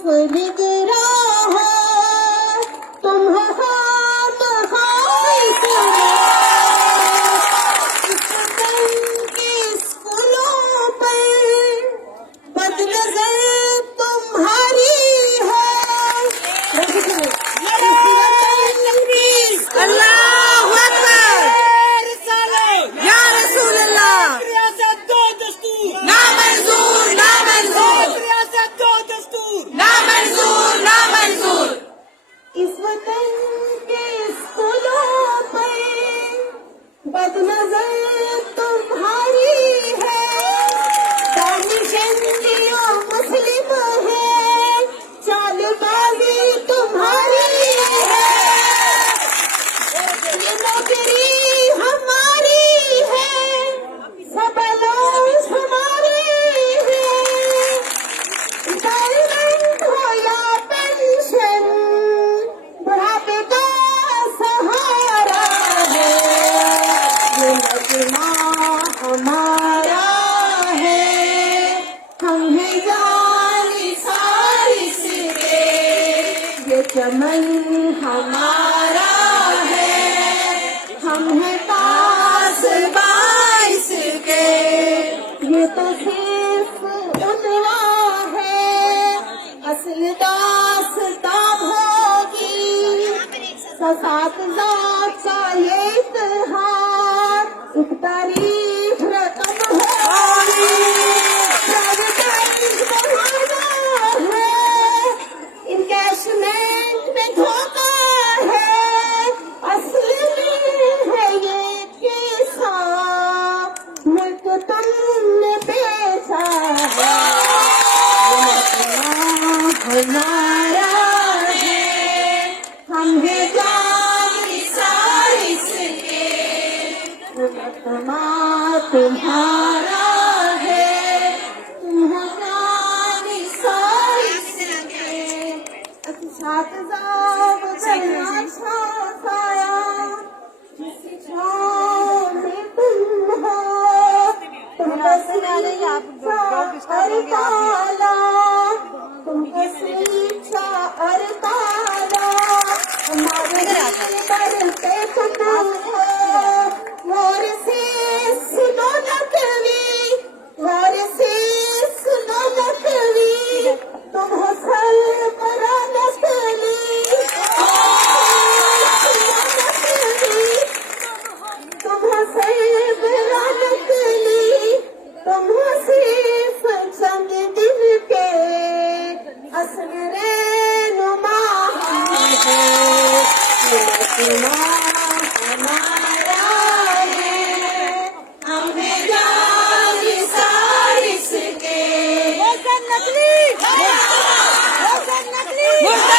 सिर्फ निगरां हो, तुम हो हाथ हाथ के स्कूलों पर बदनजर तुम्हारी है। अल्लाहु अकबर, या रसूल अल्लाह। ना मंजूर, ना मंजूर, ना मंजूर, ना मंजूर। इस वतन के स्कूलों पर बदनजर तुम्हारी है। दानिश हिंदियों मुस्लिम है, चालबाजी तुम्हारी है। ये नौकरी हमारी है, सबलों हमारी है। रिटायरमेंट हो या पेंशन, बुढ़ापे का सहारा है। ये नगमा हमारा है, हम हैं जानी सारी सिरे। ये चमन हमारा है, हम हैं पास बाईस के। ये तो सिर्फ उतरा है, असल दास्तां होगी। साथ का ये इतिहास, एक तारीख रकम होगी। इनकैशमेंट में धोखा है, असली में है ये केसा। मुल्क तुमने बेचा है, हमारा है, हम हैं जानी सारी के। तुम्हारा है, तुम हो जानी सारी के। साथ जाओ करना छाया, जिस छाँव में तुम हो, तुम तस्वीर और ताला, तुम तस्वीर और ताला। हमारे दर पे तुम हो, गौर से सुनो न कभी, गौर से सुनो न कभी। तुम हो सरबरा नस्ली, तुम हो सरबरा नस्ली, तुम हो सिर्फ चंद दिन के असगरे नुमा है। हमारा है, हम हैं जानी सारी के। नकली